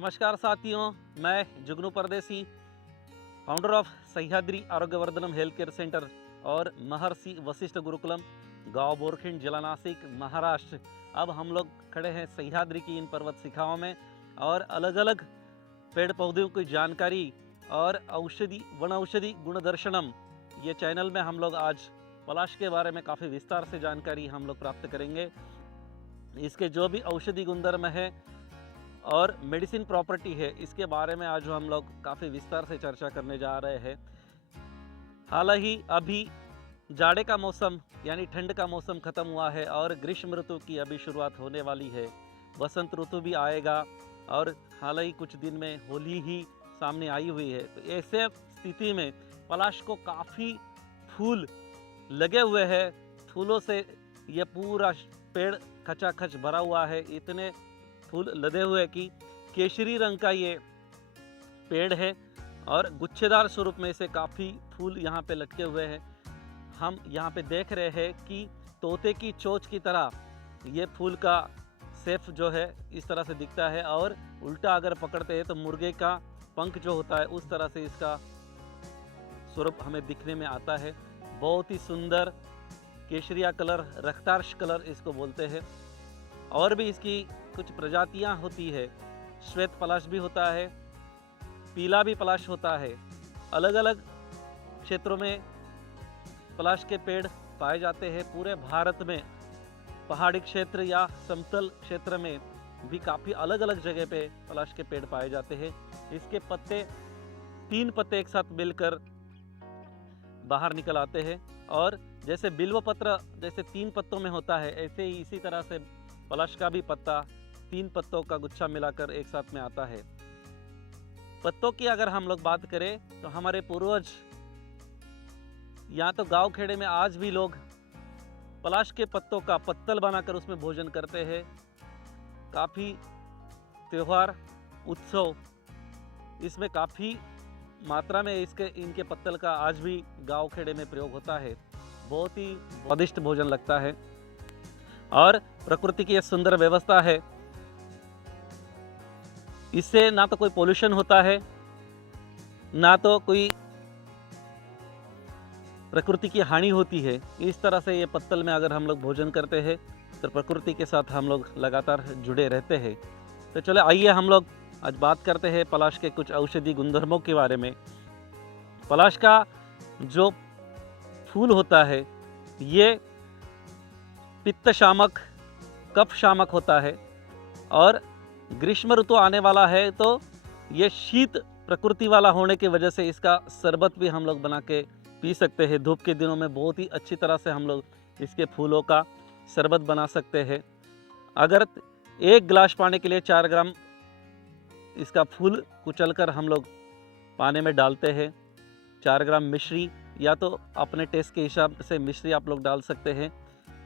नमस्कार साथियों, मैं Jugnu Pardesi, founder of Sahyadri Arogyavardhanam health care centre और महर्षि वशिष्ठ गुरुकुलम, गांव बोरखिंड, जिला नासिक, महाराष्ट्र। अब हम लोग खड़े हैं सह्याद्री की इन पर्वत शिखाओं में और अलग अलग पेड़ पौधों की जानकारी और वन औषधि गुण दर्शनम, ये चैनल में हम लोग आज पलाश के बारे में काफ़ी विस्तार से जानकारी हम लोग प्राप्त करेंगे। इसके जो भी औषधि गुणधर्म है और मेडिसिन प्रॉपर्टी है, इसके बारे में आज हम लोग काफ़ी विस्तार से चर्चा करने जा रहे हैं। हालांकि अभी जाड़े का मौसम यानी ठंड का मौसम ख़त्म हुआ है और ग्रीष्म ऋतु की अभी शुरुआत होने वाली है। वसंत ऋतु भी आएगा और हाल ही कुछ दिन में होली ही सामने आई हुई है। तो ऐसे स्थिति में पलाश को काफ़ी फूल लगे हुए हैं। फूलों से ये पूरा पेड़ खचाखच भरा हुआ है। इतने फूल लदे हुए कि केसरी रंग का ये पेड़ है और गुच्छेदार स्वरूप में से काफ़ी फूल यहाँ पे लटके हुए हैं। हम यहाँ पे देख रहे हैं कि तोते की चोंच की तरह ये फूल का सेफ जो है इस तरह से दिखता है और उल्टा अगर पकड़ते हैं तो मुर्गे का पंख जो होता है उस तरह से इसका स्वरूप हमें दिखने में आता है। बहुत ही सुंदर केसरिया कलर, रक्तार्श कलर इसको बोलते हैं। और भी इसकी कुछ प्रजातियां होती है। श्वेत पलाश भी होता है, पीला भी पलाश होता है। अलग अलग क्षेत्रों में पलाश के पेड़ पाए जाते हैं। पूरे भारत में पहाड़ी क्षेत्र या समतल क्षेत्र में भी काफ़ी अलग अलग जगह पे पलाश के पेड़ पाए जाते हैं। इसके पत्ते 3 पत्ते एक साथ मिलकर बाहर निकल आते हैं और जैसे बिल्व पत्र जैसे 3 पत्तों में होता है, ऐसे ही इसी तरह से पलाश का भी पत्ता 3 पत्तों का गुच्छा मिलाकर एक साथ में आता है। पत्तों की अगर हम लोग बात करें तो हमारे पूर्वज यहाँ तो गांव खेड़े में आज भी लोग पलाश के पत्तों का पत्तल बनाकर उसमें भोजन करते हैं। काफ़ी त्योहार, उत्सव, इसमें काफ़ी मात्रा में इनके पत्तल का आज भी गांव खेड़े में प्रयोग होता है। बहुत ही स्वादिष्ट भोजन लगता है और प्रकृति की यह सुंदर व्यवस्था है। इससे ना तो कोई पोल्यूशन होता है, ना तो कोई प्रकृति की हानि होती है। इस तरह से ये पत्तल में अगर हम लोग भोजन करते हैं तो प्रकृति के साथ हम लोग लगातार जुड़े रहते हैं। तो चलो आइए हम लोग आज बात करते हैं पलाश के कुछ औषधि गुणधर्मों के बारे में। पलाश का जो फूल होता है ये पित्त शामक, कफ शामक होता है और ग्रीष्म ऋतु आने वाला है तो ये शीत प्रकृति वाला होने की वजह से इसका शरबत भी हम लोग बना के पी सकते हैं। धूप के दिनों में बहुत ही अच्छी तरह से हम लोग इसके फूलों का शरबत बना सकते हैं। अगर 1 गिलास पानी के लिए 4 ग्राम इसका फूल कुचलकर हम लोग पानी में डालते हैं। 4 ग्राम मिश्री या तो अपने टेस्ट के हिसाब से मिश्री आप लोग डाल सकते हैं।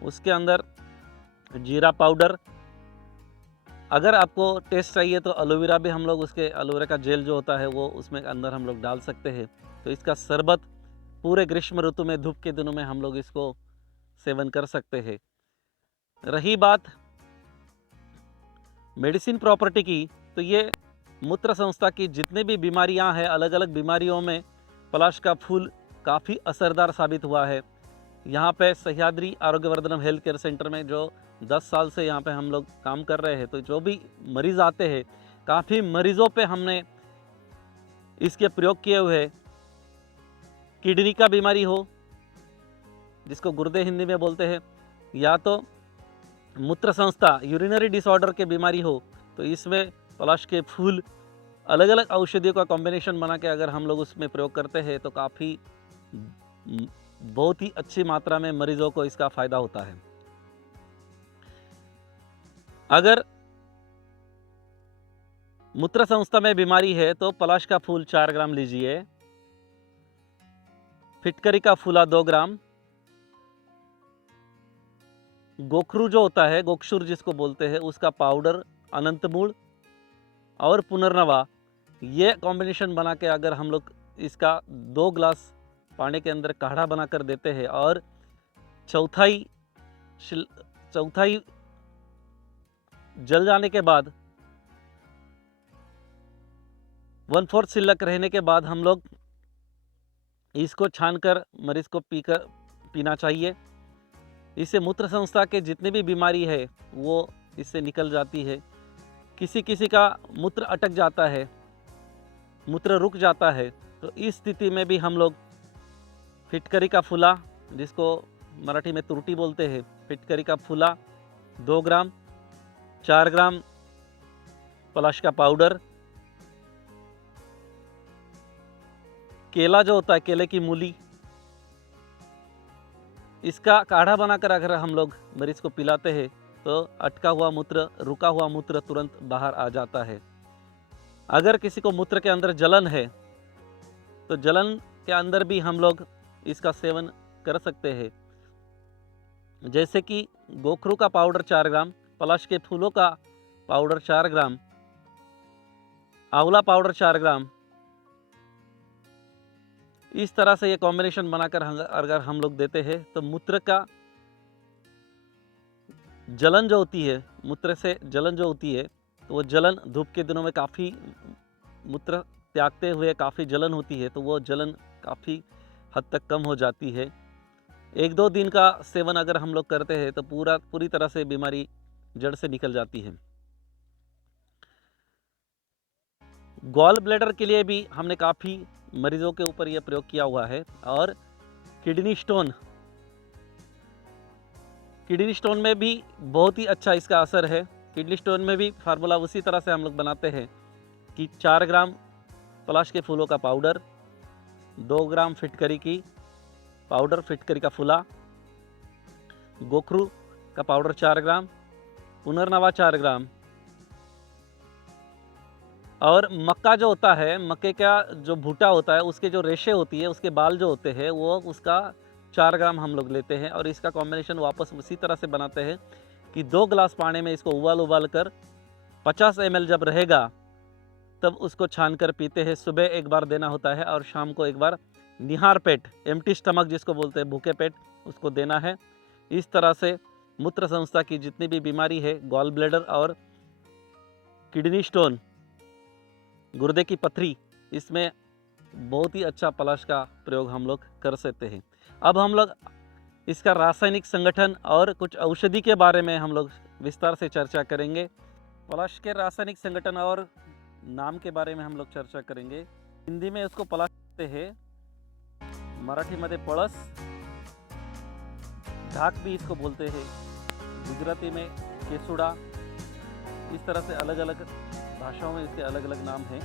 उसके अंदर जीरा पाउडर, अगर आपको टेस्ट चाहिए तो एलोवेरा भी हम लोग उसके एलोवेरा का जेल जो होता है वो उसमें अंदर हम लोग डाल सकते हैं। तो इसका शरबत पूरे ग्रीष्म ऋतु में धूप के दिनों में हम लोग इसको सेवन कर सकते हैं। रही बात मेडिसिन प्रॉपर्टी की, तो ये मूत्र संस्था की जितने भी बीमारियां हैं, अलग अलग बीमारियों में पलाश का फूल काफ़ी असरदार साबित हुआ है। यहाँ पे Sahyadri Arogyavardhanam health care centre में जो 10 साल से यहाँ पे हम लोग काम कर रहे हैं, तो जो भी मरीज़ आते हैं, काफ़ी मरीज़ों पे हमने इसके प्रयोग किए हुए। किडनी का बीमारी हो, जिसको गुर्दे हिंदी में बोलते हैं, या तो मूत्र संस्था यूरिनरी डिसऑर्डर के बीमारी हो, तो इसमें पलाश के फूल अलग अलग औषधियों का कॉम्बिनेशन बना के अगर हम लोग उसमें प्रयोग करते हैं तो काफ़ी बहुत ही अच्छी मात्रा में मरीजों को इसका फायदा होता है। अगर मूत्र संस्था में बीमारी है तो पलाश का फूल 4 ग्राम लीजिए, फिटकरी का फूला 2 ग्राम, गोखरू जो होता है, गोक्षुर जिसको बोलते हैं, उसका पाउडर, अनंतमूल और पुनर्नवा, ये कॉम्बिनेशन बना के अगर हम लोग इसका 2 गिलास पानी के अंदर काढ़ा बनाकर देते हैं और चौथाई जल जाने के बाद 1/4 सिल्लक रहने के बाद हम लोग इसको छानकर मरीज को पीना चाहिए। इससे मूत्र संस्था के जितनी भी बीमारी है वो इससे निकल जाती है। किसी किसी का मूत्र अटक जाता है, मूत्र रुक जाता है, तो इस स्थिति में भी हम लोग फिटकरी का फुला, जिसको मराठी में तुरटी बोलते हैं, फिटकरी का फुला 2 ग्राम, 4 ग्राम पलाश का पाउडर, केला जो होता है, केले की मूली, इसका काढ़ा बनाकर अगर हम लोग मरीज को पिलाते हैं तो अटका हुआ मूत्र, रुका हुआ मूत्र तुरंत बाहर आ जाता है। अगर किसी को मूत्र के अंदर जलन है तो जलन के अंदर भी हम लोग इसका सेवन कर सकते हैं। जैसे कि गोखरू का पाउडर 4 ग्राम, पलाश के फूलों का पाउडर 4 ग्राम, आंवला पाउडर 4 ग्राम, इस तरह से ये कॉम्बिनेशन बनाकर अगर हम लोग देते हैं तो मूत्र का जलन जो होती है, मूत्र से जलन जो होती है, तो वो जलन धूप के दिनों में काफ़ी मूत्र त्यागते हुए काफ़ी जलन होती है, तो वो जलन काफ़ी हद तक कम हो जाती है। 1-2 दिन का सेवन अगर हम लोग करते हैं तो पूरी तरह से बीमारी जड़ से निकल जाती है। गॉल ब्लैडर के लिए भी हमने काफ़ी मरीजों के ऊपर यह प्रयोग किया हुआ है। और किडनी स्टोन में भी बहुत ही अच्छा इसका असर है। किडनी स्टोन में भी फार्मूला उसी तरह से हम लोग बनाते हैं कि 4 ग्राम पलाश के फूलों का पाउडर, 2 ग्राम फिटकरी की पाउडर, फिटकरी का फुला, गोखरू का पाउडर 4 ग्राम, पुनर्नवा 4 ग्राम, और मक्का जो होता है, मक्के का जो भुट्टा होता है, उसके जो रेशे होती है, उसके बाल जो होते हैं, वो उसका 4 ग्राम हम लोग लेते हैं। और इसका कॉम्बिनेशन वापस उसी तरह से बनाते हैं कि 2 गिलास पानी में इसको उबाल कर 50 ml जब रहेगा तब उसको छान कर पीते हैं। सुबह एक बार देना होता है और शाम को एक बार निहार पेट, एम्प्टी स्टमक जिसको बोलते हैं, भूखे पेट, उसको देना है। इस तरह से मूत्र संस्था की जितनी भी बीमारी है, गॉल ब्लैडर और किडनी स्टोन, गुर्दे की पथरी, इसमें बहुत ही अच्छा पलाश का प्रयोग हम लोग कर सकते हैं। अब हम लोग इसका रासायनिक संगठन और कुछ औषधि के बारे में हम लोग विस्तार से चर्चा करेंगे। पलाश के रासायनिक संगठन और नाम के बारे में हम लोग चर्चा करेंगे। हिंदी में उसको पलाश कहते हैं, मराठीमध्ये पळस, ढाक भी इसको बोलते हैं, गुजराती में केसुड़ा, इस तरह से अलग अलग भाषाओं में इसके अलग अलग नाम हैं।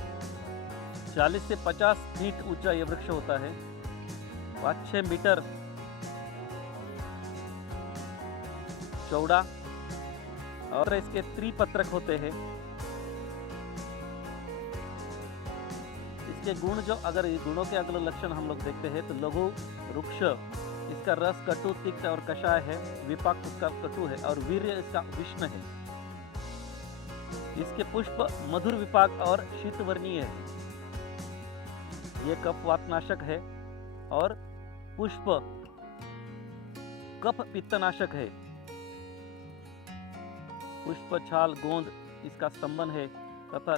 40 से 50 फीट ऊंचा ये वृक्ष होता है, 5-6 मीटर चौड़ा, और इसके त्रिपत्रक होते हैं। इसके गुण जो, अगर गुणों के अगले लक्षण हम लोग देखते हैं तो लघु वृक्ष, इसका रस कटु, तिक्त और कषाय है, विपाक उसका कटु है, और वीर्य इसका विष्ण है। इसके पुष्प मधुर विपाक और शीतवर्णीय है। ये कफ वातनाशक है और पुष्प कफ पित्तनाशक है। पुष्प, छाल, गोंद इसका स्तंभन है तथा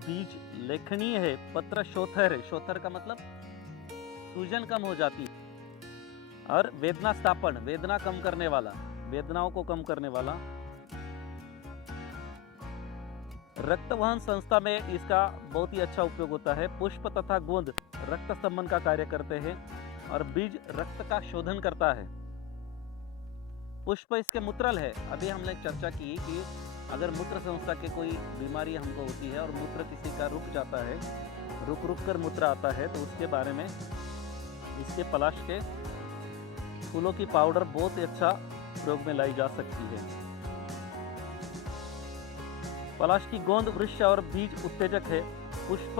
बीज लेखनीय है। पत्र शोथर है, शोथर का मतलब सूजन कम हो जाती है। और वेदना स्थापन, वेदना कम करने वाला, वेदनाओं को कम करने वाला। रक्तवहन संस्था में इसका बहुत ही अच्छा उपयोग होता है। पुष्प तथा गोंद रक्त स्तंभन का कार्य करते हैं और बीज रक्त का शोधन करता है। पुष्प इसके मूत्रल है। अभी हमने चर्चा की कि अगर मूत्र संस्था के कोई बीमारी हमको होती है और मूत्र किसी का रुक जाता है, रुक कर मूत्र आता है, तो उसके बारे में इसके पलाश के फूलों की पाउडर बहुत ही अच्छा प्रयोग में लाई जा सकती है। पलाश की गोंद वृक्ष और बीज उत्तेजक है। पुष्प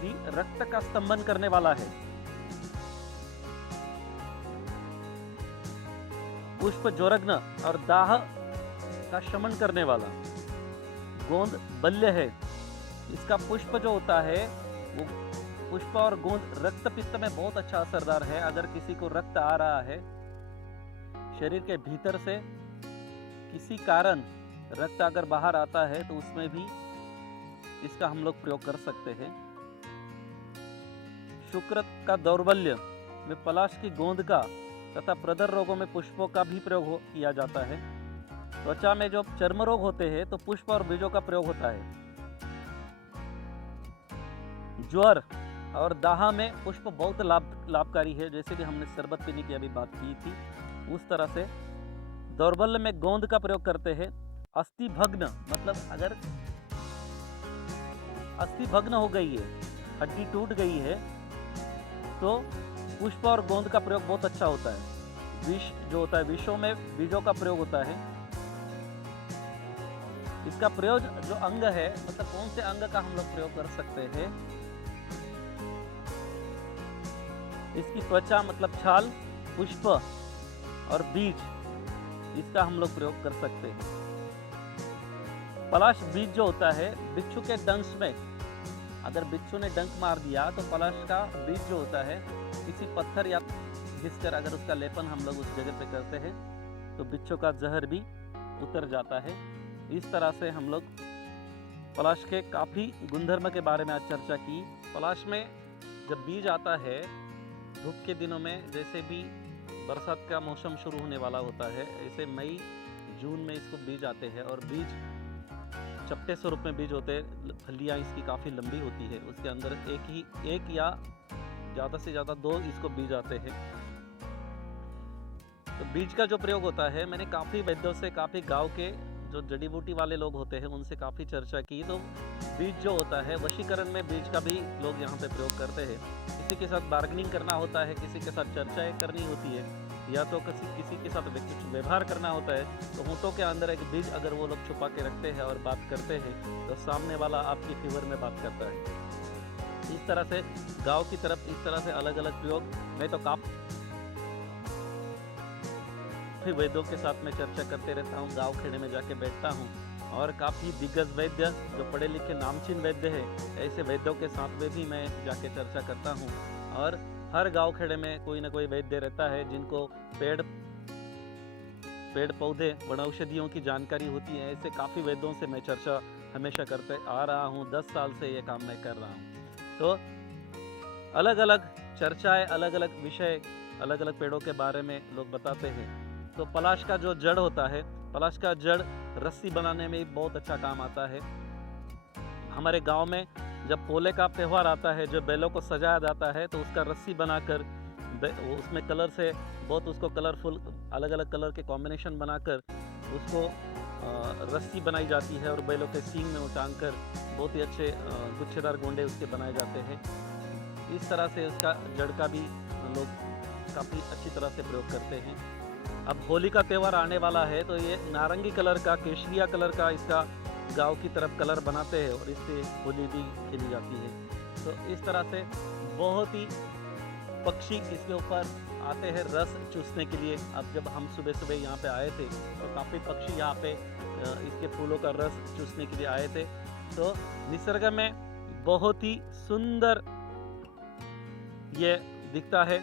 भी रक्त का स्तंभन करने वाला है। पुष्प ज्वरग्न और दाह का शमन करने वाला। गोंद बल्य है। इसका पुष्प जो होता है वो पुष्प और गोंद रक्त पित्त में बहुत अच्छा असरदार है। अगर किसी को रक्त आ रहा है शरीर के भीतर से, किसी कारण रक्त अगर बाहर आता है, तो उसमें भी इसका हम लोग प्रयोग कर सकते हैं। शुक्र का दौर्बल्य में पलाश की गोंद का तथा प्रदर रोगों में पुष्पों का भी प्रयोग किया जाता है। त्वचा में जो चर्म रोग होते हैं तो पुष्प और बीजों का प्रयोग होता है। ज्वर और दाह में पुष्प बहुत लाभकारी है, जैसे कि हमने शरबत पीने की अभी बात की थी उस तरह से। दौर्बल्य में गोंद का प्रयोग करते हैं। अस्थि भग्न मतलब अगर अस्थि भग्न हो गई है, हड्डी टूट गई है, तो पुष्प और गोंद का प्रयोग बहुत अच्छा होता है। विष जो होता है, विषों में बीजों का प्रयोग होता है। इसका प्रयोग जो अंग है, मतलब कौन से अंग का हम लोग प्रयोग कर सकते हैं, इसकी त्वचा मतलब छाल, पुष्प और बीज, इसका हम लोग प्रयोग कर सकते हैं। पलाश बीज जो होता है, बिच्छू के डंक में अगर बिच्छू ने डंक मार दिया तो पलाश का बीज जो होता है किसी पत्थर या घिसकर अगर उसका लेपन हम लोग उस जगह पे करते हैं तो बिच्छू का जहर भी उतर जाता है। इस तरह से हम लोग पलाश के काफ़ी गुणधर्म के बारे में आज चर्चा की। पलाश में जब बीज आता है धूप के दिनों में, जैसे भी बरसात का मौसम शुरू होने वाला होता है, ऐसे मई जून में इसको बीज आते हैं और बीज चपटे स्वरूप में बीज होते हैं। फलियाँ इसकी काफ़ी लंबी होती है, उसके अंदर एक या ज़्यादा से ज़्यादा 2 इसको बीज आते हैं। तो बीज का जो प्रयोग होता है, मैंने काफ़ी वैद्यों से, काफ़ी गांव के जो जड़ी बूटी वाले लोग होते हैं उनसे काफ़ी चर्चा की। तो बीज जो होता है, वशीकरण में बीज का भी लोग यहाँ पे प्रयोग करते हैं। किसी के साथ बार्गेनिंग करना होता है, किसी के साथ चर्चाएँ करनी होती है, या तो किसी के साथ कुछ व्यवहार करना होता है, तो होंठों के अंदर एक बीज अगर वो लोग छुपा के रखते हैं और बात करते हैं तो सामने वाला आपकी फेवर में बात करता है। इस तरह से गांव की तरफ इस तरह से अलग अलग प्रयोग, मैं तो काफ़ी वैद्यों के साथ में चर्चा करते रहता हूँ, गांव खेड़े में जाके बैठता हूँ और काफ़ी दिग्गज वैद्य जो पढ़े लिखे नामचीन वैद्य है, ऐसे वैद्यों के साथ में भी मैं जाके चर्चा करता हूँ। और हर गांव खेड़े में कोई ना कोई वैद्य रहता है जिनको पेड़ पौधे वनौषधियों की जानकारी होती है। ऐसे काफ़ी वैद्यों से मैं चर्चा हमेशा करते आ रहा हूँ, 10 साल से ये काम मैं कर रहा हूँ। तो अलग अलग चर्चाएं, अलग अलग विषय, अलग अलग पेड़ों के बारे में लोग बताते हैं। तो पलाश का जो जड़ होता है, पलाश का जड़ रस्सी बनाने में बहुत अच्छा काम आता है। हमारे गांव में जब पोले का त्यौहार आता है, जब बैलों को सजाया जाता है, तो उसका रस्सी बनाकर उसमें कलर से बहुत उसको कलरफुल अलग अलग कलर के कॉम्बिनेशन बनाकर उसको रस्सी बनाई जाती है और बैलों के सींग में उटांग कर बहुत ही अच्छे गुच्छेदार गोंडे उसके बनाए जाते हैं। इस तरह से उसका जड़ का भी लोग काफ़ी अच्छी तरह से प्रयोग करते हैं। अब होली का त्यौहार आने वाला है, तो ये नारंगी कलर का, केशरिया कलर का इसका गांव की तरफ कलर बनाते हैं और इससे होली भी खेली जाती है। तो इस तरह से बहुत ही पक्षी इसके ऊपर आते हैं रस चूसने के लिए। अब जब हम सुबह सुबह यहाँ पे आए थे तो काफ़ी पक्षी यहाँ पे इसके फूलों का रस चूसने के लिए आए थे। तो निसर्ग में बहुत ही सुंदर ये दिखता है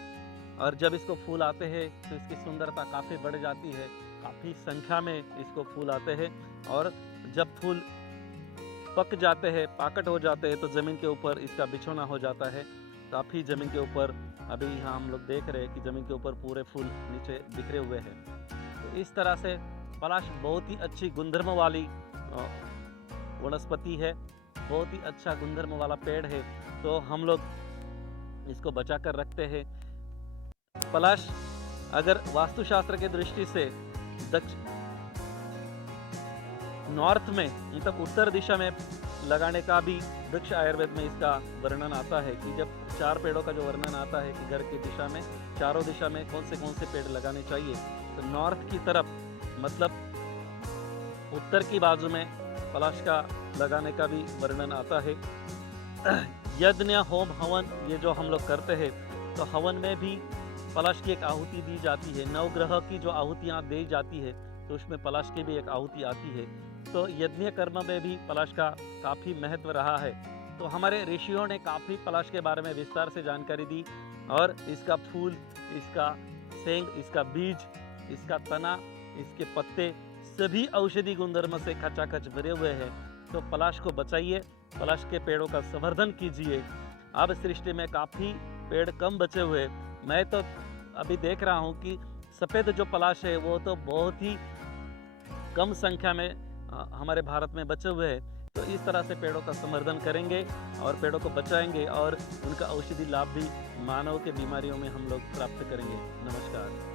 और जब इसको फूल आते हैं तो इसकी सुंदरता काफ़ी बढ़ जाती है। काफ़ी संख्या में इसको फूल आते हैं और जब फूल पक जाते हैं, पाकट हो जाते हैं, तो ज़मीन के ऊपर इसका बिछोना हो जाता है। काफ़ी ज़मीन के ऊपर अभी यहाँ हम लोग देख रहे हैं कि ज़मीन के ऊपर पूरे फूल नीचे बिखरे हुए हैं। तो इस तरह से पलाश बहुत ही अच्छी गुणधर्म वाली वनस्पति है, बहुत ही अच्छा गुणधर्म वाला पेड़ है। तो हम लोग इसको बचा कर रखते हैं। पलाश अगर वास्तुशास्त्र के दृष्टि से नॉर्थ में मतलब उत्तर दिशा में लगाने का भी वृक्ष आयुर्वेद में इसका वर्णन आता है कि जब 4 पेड़ों का जो वर्णन आता है कि घर की दिशा में, चारों दिशा में कौन से पेड़ लगाने चाहिए, तो नॉर्थ की तरफ मतलब उत्तर की बाजू में पलाश का लगाने का भी वर्णन आता है। यज्ञ, होम, हवन ये जो हम लोग करते हैं, तो हवन में भी पलाश की एक आहुति दी जाती है। नवग्रह की जो आहुतियाँ दी जाती है तो उसमें पलाश की भी एक आहुति आती है। तो यज्ञ कर्म में भी पलाश का काफ़ी महत्व रहा है। तो हमारे ऋषियों ने काफ़ी पलाश के बारे में विस्तार से जानकारी दी और इसका फूल, इसका सेंग, इसका बीज, इसका तना, इसके पत्ते सभी औषधि गुणधर्म से खचाखच भरे हुए हैं। तो पलाश को बचाइए, पलाश के पेड़ों का संवर्धन कीजिए। अब सृष्टि में काफ़ी पेड़ कम बचे हुए। मैं तो अभी देख रहा हूँ कि सफ़ेद जो पलाश है वो तो बहुत ही कम संख्या में हमारे भारत में बचे हुए हैं। तो इस तरह से पेड़ों का संवर्धन करेंगे और पेड़ों को बचाएंगे और उनका औषधि लाभ भी मानव के बीमारियों में हम लोग प्राप्त करेंगे। नमस्कार।